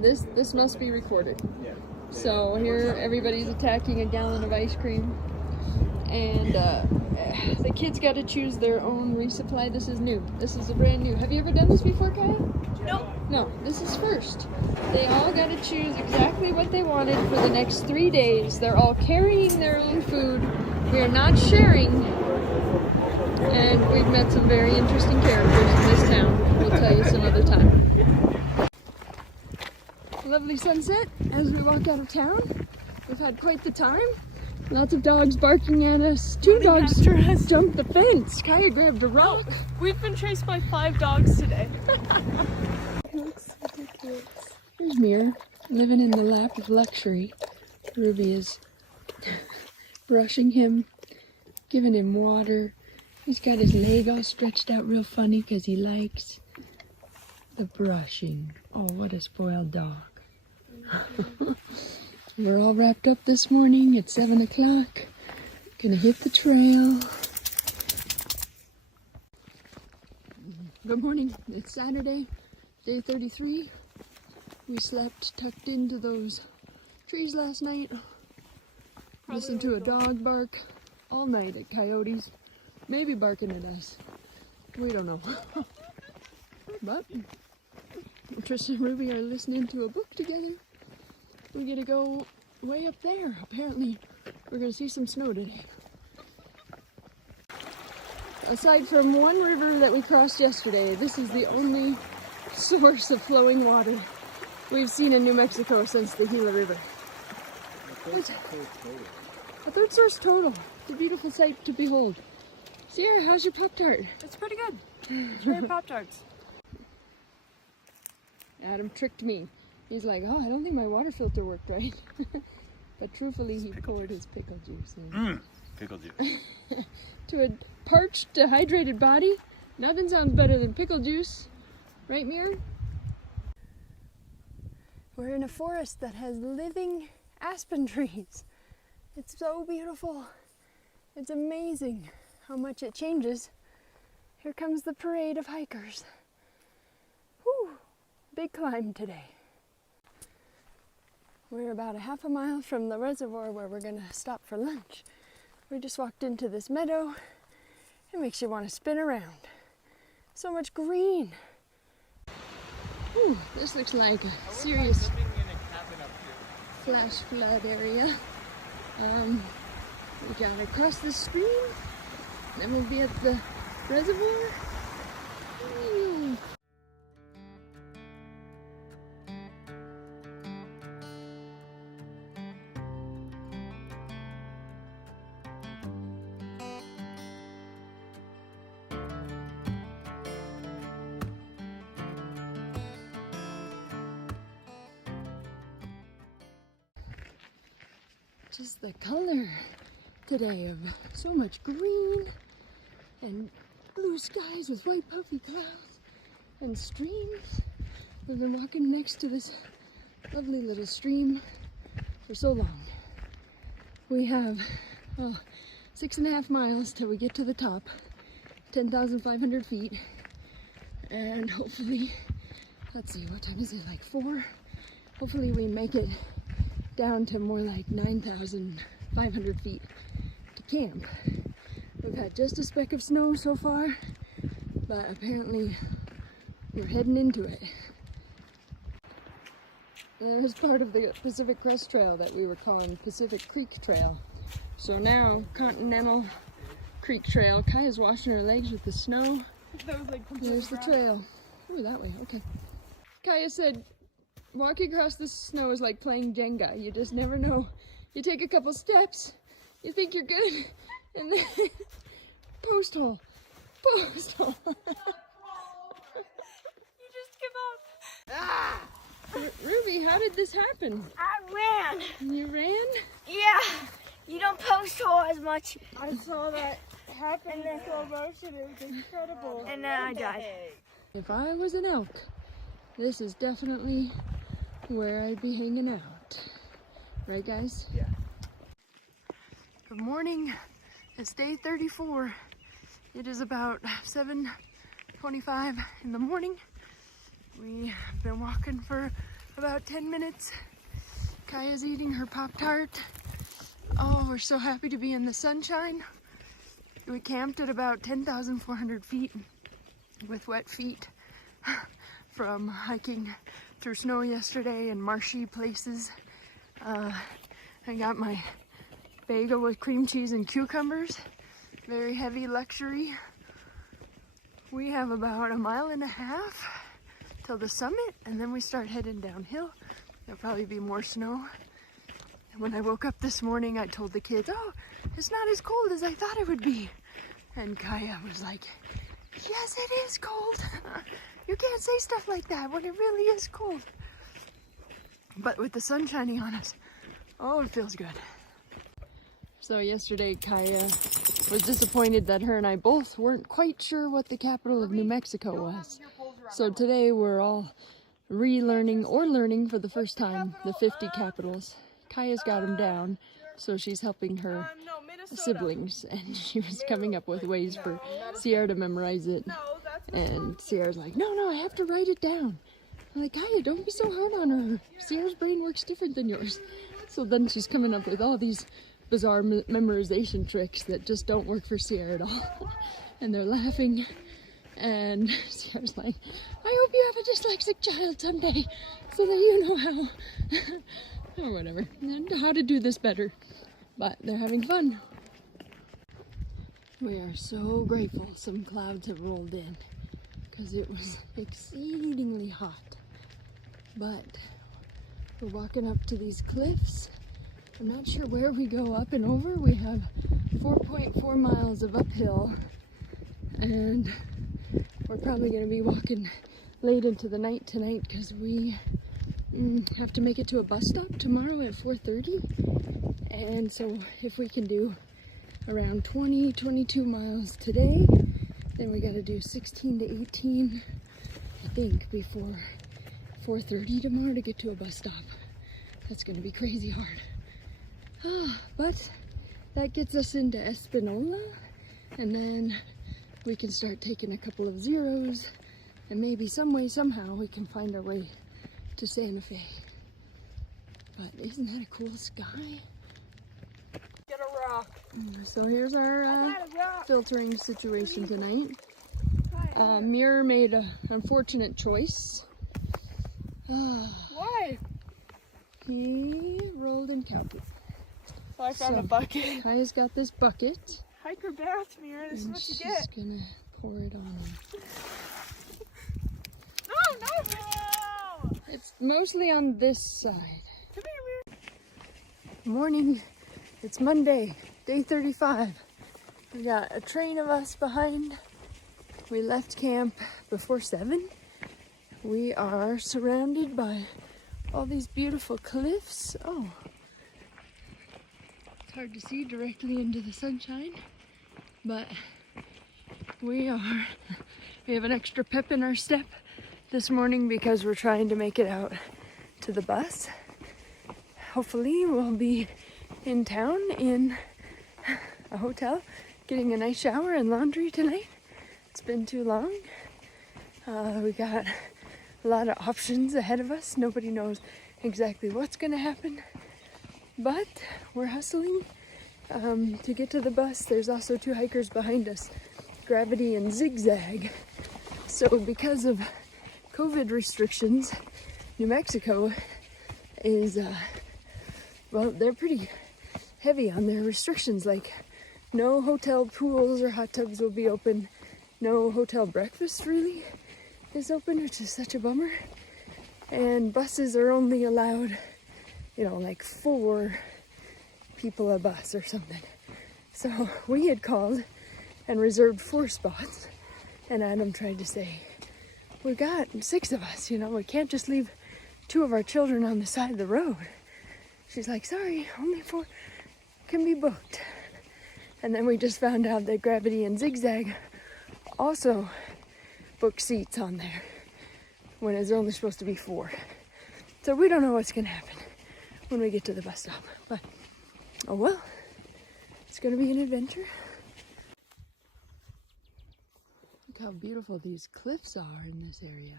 This must be recorded. So here everybody's attacking a gallon of ice cream, and the kids got to choose their own resupply. This is new. This is a brand new. Have you ever done this before, Kai? No. No, this is first. They all got to choose exactly what they wanted for the next 3 days. They're all carrying their own food. We are not sharing, and we've met some very interesting characters in this town. We'll tell you some other time. Lovely sunset as we walk out of town. We've had quite the time. Lots of dogs barking at us. Two dogs jumped the fence. Kaya grabbed a rock. We've been chased by 5 dogs today. Looks ridiculous. Here's Mir, living in the lap of luxury. Ruby is brushing him, giving him water. He's got his leg all stretched out real funny because he likes the brushing. Oh, what a spoiled dog. We're all wrapped up this morning at 7 o'clock. Gonna hit the trail. Good morning. It's Saturday, day 33. We slept tucked into those trees last night. Listened to a dog bark all night at coyotes. Maybe barking at us. We don't know. But Tristan and Ruby are listening to a book together. We get to go way up there. Apparently, we're going to see some snow today. Aside from one river that we crossed yesterday, this is the only source of flowing water we've seen in New Mexico since the Gila River. A third source total. It's a beautiful sight to behold. Sierra, how's your Pop-Tart? It's pretty good. It's great Pop-Tarts. Adam tricked me. He's like, oh, I don't think my water filter worked right. But truthfully, he poured his pickle juice in. Pickle juice. To a parched, dehydrated body, nothing sounds better than pickle juice. Right, Mir? We're in a forest that has living aspen trees. It's so beautiful. It's amazing how much it changes. Here comes the parade of hikers. Whew, big climb today. We're about a half a mile from the reservoir where we're gonna stop for lunch. We just walked into this meadow. It makes you want to spin around. So much green. Ooh, this looks like a serious flash flood area. We gotta cross the stream, then we'll be at the reservoir. Ooh. Just the color today of so much green and blue skies with white puffy clouds and streams. We've been walking next to this lovely little stream for so long. We have 6.5 miles till we get to the top, 10,500 feet, and hopefully, let's see, what time is it, like 4? Hopefully we make it down to more like 9,500 feet to camp. We've had just a speck of snow so far, but apparently we're heading into it. It was part of the Pacific Crest Trail that we were calling Pacific Creek Trail. So now, Continental Creek Trail. Kaya's washing her legs with the snow. There's the trail. Ooh, that way, okay. Kaya said, walking across the snow is like playing Jenga. You just never know. You take a couple steps, you think you're good, and then post hole. You just give up. Ah! Ruby, how did this happen? I ran. You ran? Yeah. You don't post hole as much. I saw that happen in slow motion. It was incredible. And then I died. If I was an elk, this is definitely where I'd be hanging out. Right, guys? Yeah. Good morning. It's day 34. It is about 7:25 in the morning. We've been walking for about 10 minutes. Kaya's eating her Pop-Tart. Oh, we're so happy to be in the sunshine. We camped at about 10,400 feet with wet feet from hiking through snow yesterday and marshy places. I got my bagel with cream cheese and cucumbers. Very heavy luxury. We have about 1.5 miles till the summit, and then we start heading downhill. There'll probably be more snow. And when I woke up this morning, I told the kids, oh, it's not as cold as I thought it would be. And Kaya was like, yes, it is cold. You can't say stuff like that when it really is cold. But with the sun shining on us, oh, it feels good. So yesterday, Kaya was disappointed that her and I both weren't quite sure what the capital of New Mexico was. So today we're all relearning or learning for the first time the 50 capitals. Kaya's got them down, so she's helping her siblings, and she was coming up with ways for Sierra to memorize it. And Sierra's like, no, I have to write it down. I'm like, Kaya, don't be so hard on her. Sierra's brain works different than yours. So then she's coming up with all these bizarre memorization tricks that just don't work for Sierra at all. And they're laughing. And Sierra's like, I hope you have a dyslexic child someday so that you know how, or whatever, and how to do this better. But they're having fun. We are so grateful some clouds have rolled in because it was exceedingly hot. But we're walking up to these cliffs. I'm not sure where we go up and over. We have 4.4 miles of uphill, and we're probably going to be walking late into the night tonight because we have to make it to a bus stop tomorrow at 4:30. And so if we can do around 22 miles today, then we got to do 16 to 18, I think, before 4:30 tomorrow to get to a bus stop. That's going to be crazy hard. But that gets us into Espanola, and then we can start taking a couple of zeros, and maybe some way, somehow, we can find our way to Santa Fe. But isn't that a cool sky? Get a rock. So here's our filtering situation tonight. Muir made an unfortunate choice. Why? He rolled in cow poop. So I found a bucket. Kaya's got this bucket. Hiker bath mirror. This is And what you she's get. gonna pour it on him. No! It's mostly on this side. Come here, Mir. Morning. It's Monday, day 35. We got a train of us behind. We left camp before 7. We are surrounded by all these beautiful cliffs. Oh, it's hard to see directly into the sunshine, but we have an extra pep in our step this morning because we're trying to make it out to the bus. Hopefully we'll be in town in a hotel getting a nice shower and laundry tonight. It's been too long. We got a lot of options ahead of us. Nobody knows exactly what's going to happen, but we're hustling to get to the bus. There's also 2 hikers behind us, Gravity and Zigzag. So because of COVID restrictions, New Mexico is, well, they're pretty heavy on their restrictions. Like, no hotel pools or hot tubs will be open. No hotel breakfast really is open, which is such a bummer. And buses are only allowed, like 4 people a bus or something. So we had called and reserved 4 spots. And Adam tried to say, we got 6 of us, we can't just leave 2 of our children on the side of the road. She's like, sorry, only 4 can be booked. And then we just found out that Gravity and Zigzag also booked seats on there when it's only supposed to be 4. So we don't know what's going to happen when we get to the bus stop. But, oh well, it's going to be an adventure. Look how beautiful these cliffs are in this area.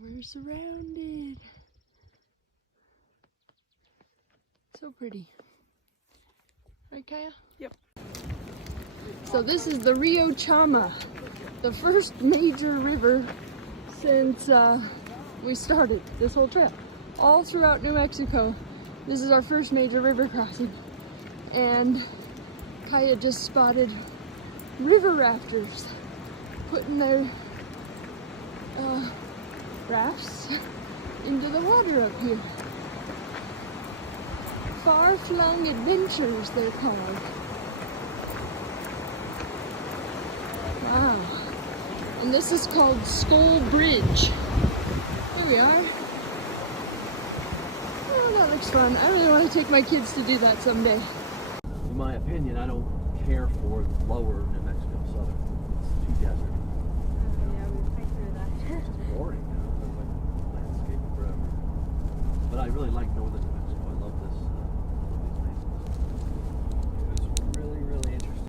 We're surrounded. So pretty. Right, Kaya? Yep. So this is the Rio Chama, the first major river since we started this whole trip. All throughout New Mexico, this is our first major river crossing. And Kaya just spotted river rafters putting their rafts into the water up here. Far-flung adventures, they're called. Wow. And this is called Skull Bridge. There we are. Oh, that looks fun. I really want to take my kids to do that someday. In my opinion, I don't care for lower New Mexico southern. It's too desert. Yeah, we went through that. It's just boring. Like landscaping forever. But I really like northern New Mexico. I love this. It was really, really interesting.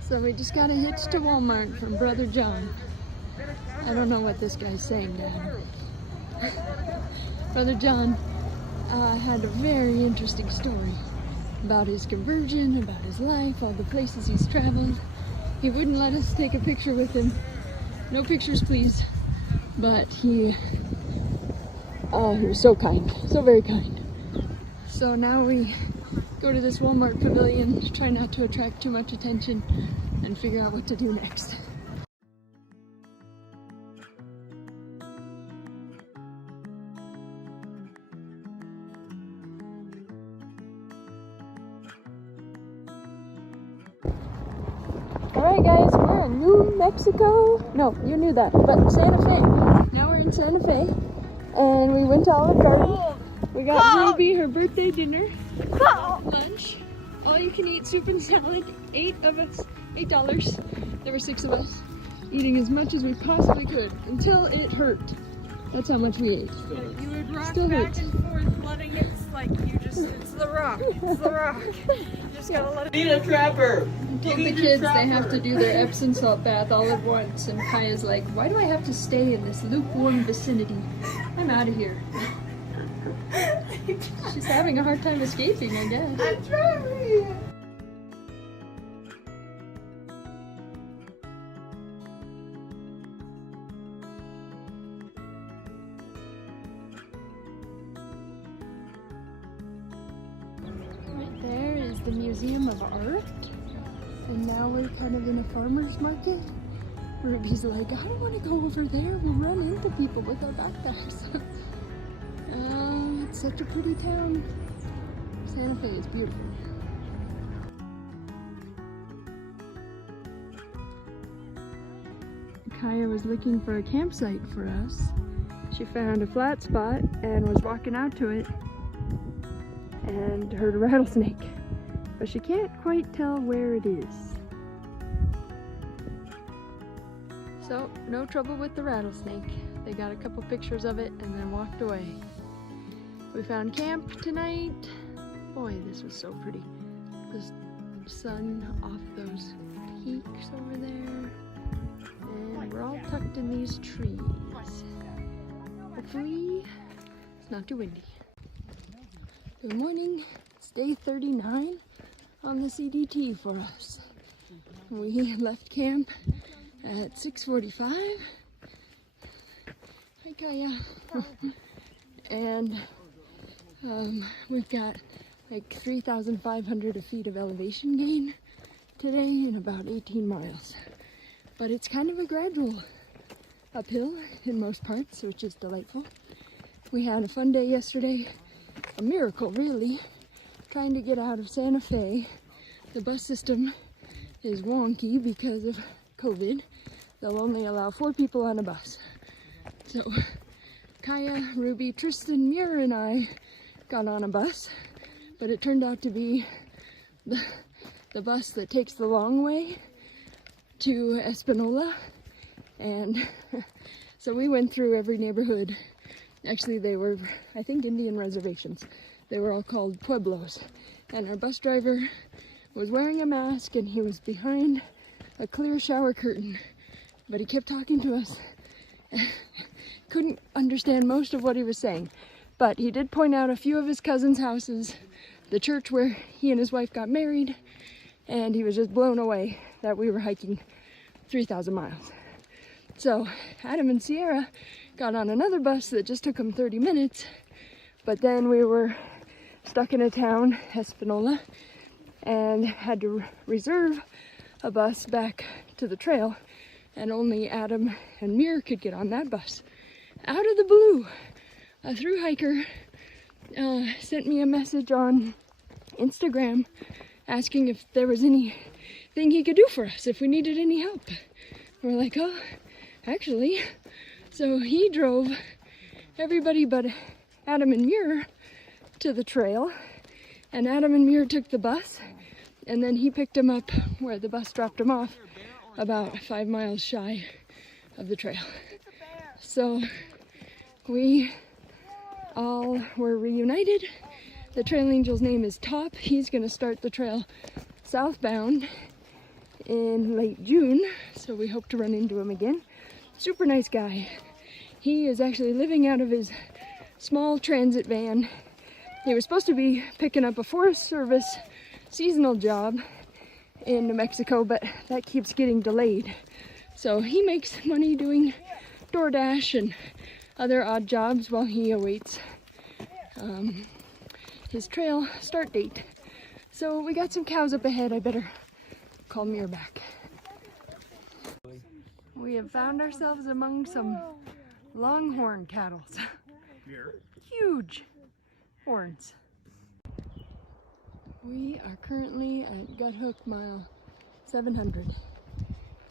So we just got a hitch to Walmart from Brother John. I don't know what this guy's saying down. Brother John had a very interesting story about his conversion, about his life, all the places he's traveled. He wouldn't let us take a picture with him. No pictures, please. But he was so kind, so very kind. So now we go to this Walmart pavilion, try not to attract too much attention, and figure out what to do next. Alright guys, we're in New Mexico. No, you knew that, but Santa Fe. Now we're in Santa Fe, and we went to Olive Garden. We got Ruby her birthday dinner, lunch, all you can eat soup and salad, 8 of us, $8. There were 6 of us, eating as much as we possibly could, until it hurt. That's how much we ate. You would rock Still back hurts. and forth, letting it like it's the rock. It's the rock. You just gotta let it. Need a trapper! Told the kids they have to do their Epsom salt bath all at once, and Kaya's like, why do I have to stay in this lukewarm vicinity? I'm out of here. She's having a hard time escaping, I guess. I'm trying. Right there is the Museum of Art, and now we're kind of in a farmer's market. Ruby's like, I don't want to go over there, we'll run into people with our backpacks. It's such a pretty town. Santa Fe is beautiful. Kaya was looking for a campsite for us. She found a flat spot and was walking out to it and heard a rattlesnake, but she can't quite tell where it is. So, no trouble with the rattlesnake. They got a couple pictures of it and then walked away. We found camp tonight. Boy, this was so pretty. The sun off those peaks over there. And we're all tucked in these trees. Hopefully, it's not too windy. Good morning. It's day 39 on the CDT for us. We left camp at 6:45. Hi, Kaya. And we've got like 3,500 feet of elevation gain today in about 18 miles. But it's kind of a gradual uphill in most parts, which is delightful. We had a fun day yesterday. A miracle, really. Trying to get out of Santa Fe. The bus system is wonky because of COVID. They'll only allow 4 people on a bus. So Kaya, Ruby, Tristan, Muir, and I got on a bus, but it turned out to be the bus that takes the long way to Espanola, and so we went through every neighborhood. Actually, they were, I think, Indian reservations. They were all called pueblos, and our bus driver was wearing a mask and he was behind a clear shower curtain, but he kept talking to us couldn't understand most of what he was saying, but he did point out a few of his cousins' houses, the church where he and his wife got married, and he was just blown away that we were hiking 3,000 miles. So Adam and Sierra got on another bus that just took them 30 minutes, but then we were stuck in a town, Espanola, and had to reserve a bus back to the trail, and only Adam and Mir could get on that bus. Out of the blue, a thru hiker sent me a message on Instagram asking if there was anything he could do for us, if we needed any help. We're like, oh, actually. So he drove everybody but Adam and Mir to the trail, and Adam and Mir took the bus, and then he picked him up where the bus dropped him off, about 5 miles shy of the trail. So we all were reunited. The trail angel's name is Top. He's gonna start the trail southbound in late June, so we hope to run into him again. Super nice guy. He is actually living out of his small transit van. He was supposed to be picking up a Forest Service seasonal job in New Mexico, but that keeps getting delayed. So he makes money doing DoorDash and other odd jobs while he awaits his trail start date. So we got some cows up ahead. I better call Mir back. We have found ourselves among some longhorn cattle. Huge horns. We are currently at Gut Hook mile 700.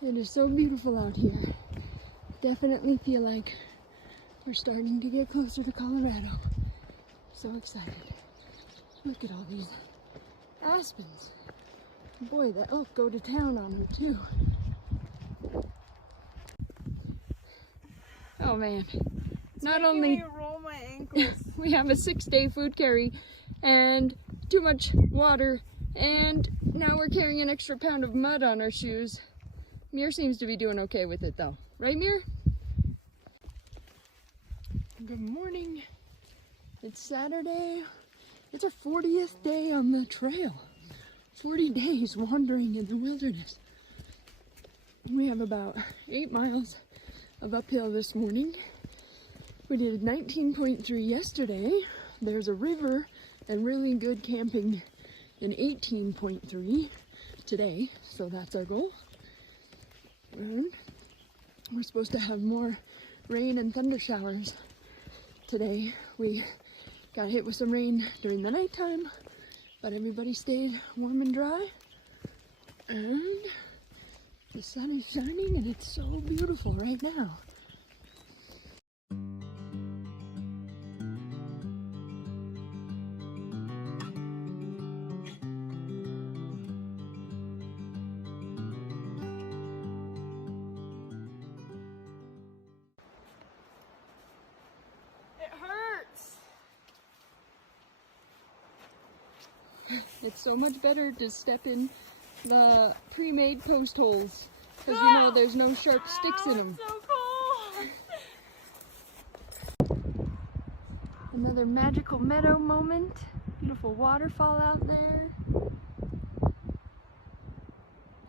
It is so beautiful out here. Definitely feel like we're starting to get closer to Colorado. So excited. Look at all these aspens. Boy, that elk go to town on them too. Oh man. Not only roll my ankles. we have a 6-day food carry and too much water, and now we're carrying an extra pound of mud on our shoes. Mir seems to be doing okay with it though. Right, Mir? Good morning. It's Saturday. It's our 40th day on the trail. 40 days wandering in the wilderness. We have about 8 miles of uphill this morning. We did 19.3 yesterday. There's a river and really good camping in 18.3 today, so that's our goal. And we're supposed to have more rain and thunder showers today. We got hit with some rain during the nighttime, but everybody stayed warm and dry. And the sun is shining and it's so beautiful right now. It's so much better to step in the pre-made post holes, because you know there's no sharp sticks in them. So cool! Another magical meadow moment. Beautiful waterfall out there.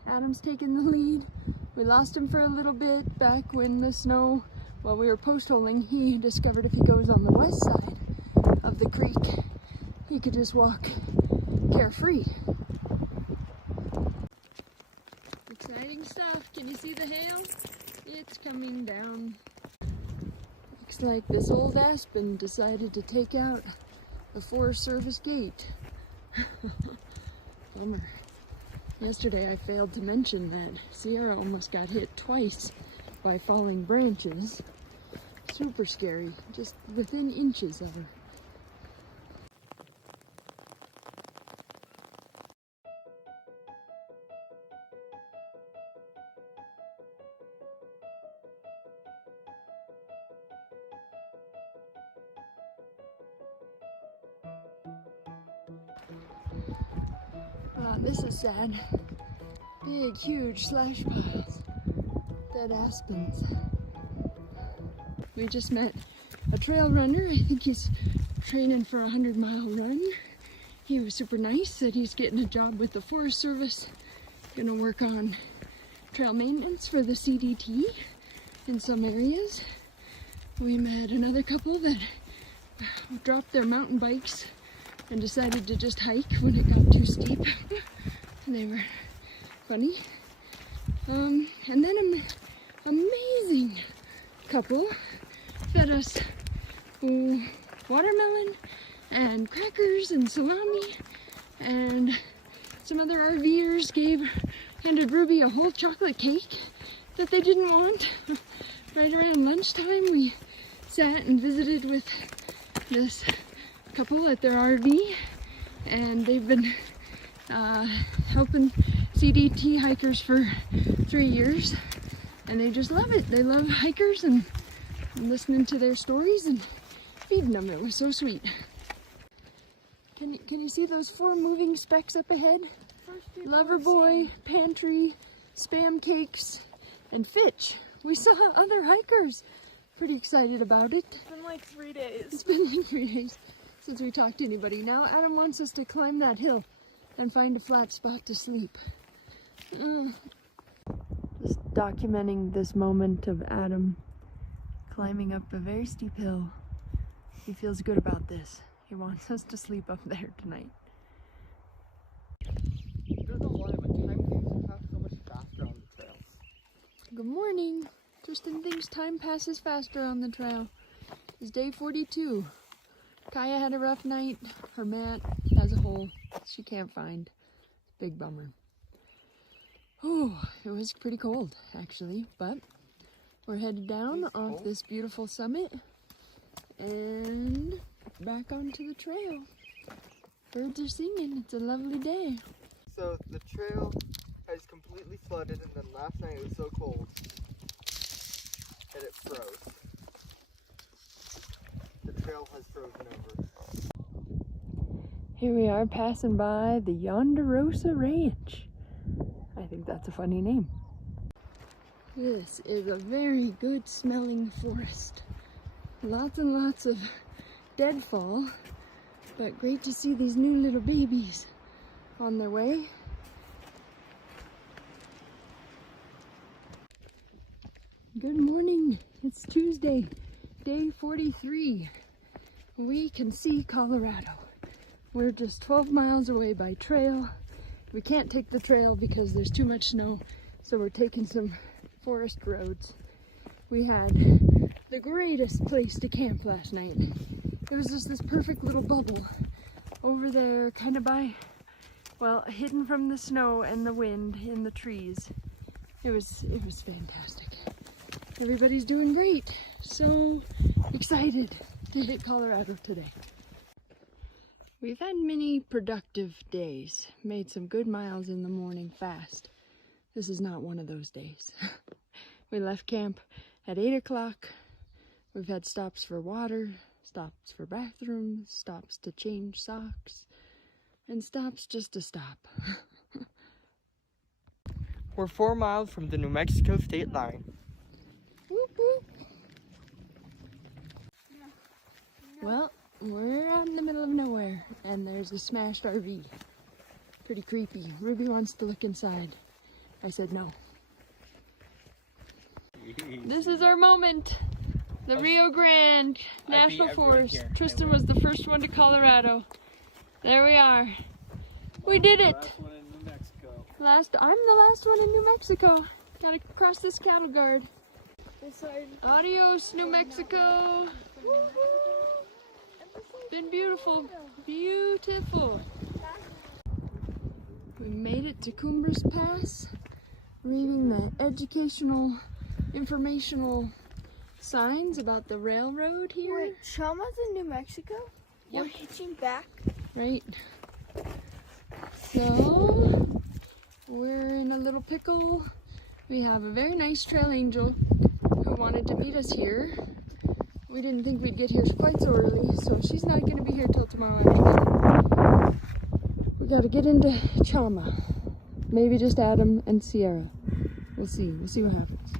Adam's taking the lead. We lost him for a little bit back when the snow, while we were post holing, he discovered if he goes on the west side of the creek, he could just walk carefree. Exciting stuff. Can you see the hail? It's coming down. Looks like this old aspen decided to take out the Forest Service gate. Bummer. Yesterday I failed to mention that Sierra almost got hit twice by falling branches. Super scary, just within inches of her. This is sad. Big, huge slash piles. Dead aspens. We just met a trail runner. I think he's training for a 100-mile run. He was super nice, said he's getting a job with the Forest Service, gonna work on trail maintenance for the CDT in some areas. We met another couple that dropped their mountain bikes and decided to just hike when it got too steep. And they were funny. And then an amazing couple fed us watermelon and crackers and salami, and some other RVers handed Ruby a whole chocolate cake that they didn't want. Right around lunchtime, we sat and visited with this couple at their RV, and they've been helping CDT hikers for 3 years, and they just love it. They love hikers and listening to their stories and feeding them. It was so sweet. Can you see those 4 moving specks up ahead? Loverboy, Pantry, Spam Cakes, and Fitch. We saw other hikers. Pretty excited about it. It's been like 3 days. It's been like 3 days since we talked to anybody. Now Adam wants us to climb that hill and find a flat spot to sleep. Just documenting this moment of Adam climbing up a very steep hill. He feels good about this. He wants us to sleep up there tonight. I don't know why, but time things pass so much faster on the trails. Good morning. Tristan thinks time passes faster on the trail. It's day 42. Kaya had a rough night. Her mat has a hole she can't find. Big bummer. Oh, it was pretty cold actually, but we're headed down off this beautiful summit and back onto the trail. Birds are singing. It's a lovely day. So the trail has completely flooded, and then last night it was so cold that it froze. The trail has frozen over. Here we are passing by the Yonderosa Ranch. I think that's a funny name. This is a very good smelling forest. Lots and lots of deadfall, but great to see these new little babies on their way. Good morning. It's Tuesday, day 43. We can see Colorado. We're just 12 miles away by trail. We can't take the trail because there's too much snow, so we're taking some forest roads. We had the greatest place to camp last night. It was just this perfect little bubble over there, kind of by, well, hidden from the snow and the wind in the trees. It was fantastic. Everybody's doing great. So excited to hit Colorado today. We've had many productive days, made some good miles in the morning fast. This is not one of those days. We left camp at 8 o'clock. We've had stops for water, stops for bathrooms, stops to change socks, and stops just to stop. We're 4 miles from the New Mexico state line. Whoop whoop. Well, we're out in the middle of nowhere, and there's a smashed RV. Pretty creepy. Ruby wants to look inside. I said no. This is our moment. The Rio Grande National Forest. Tristan was the first one to Colorado. There we are. We did it. Last one in New Mexico. I'm the last one in New Mexico. Gotta cross this cattle guard. Adios, New Mexico. Been beautiful. Beautiful. We made it to Cumbres Pass. Reading the educational, informational signs about the railroad here. Wait, Chama's in New Mexico? We're hitching back? Right. So, we're in a little pickle. We have a very nice trail angel who wanted to meet us here. We didn't think we'd get here quite so early, so she's not going to be here till tomorrow afternoon. We got to get into Chama. Maybe just Adam and Sierra. We'll see what happens.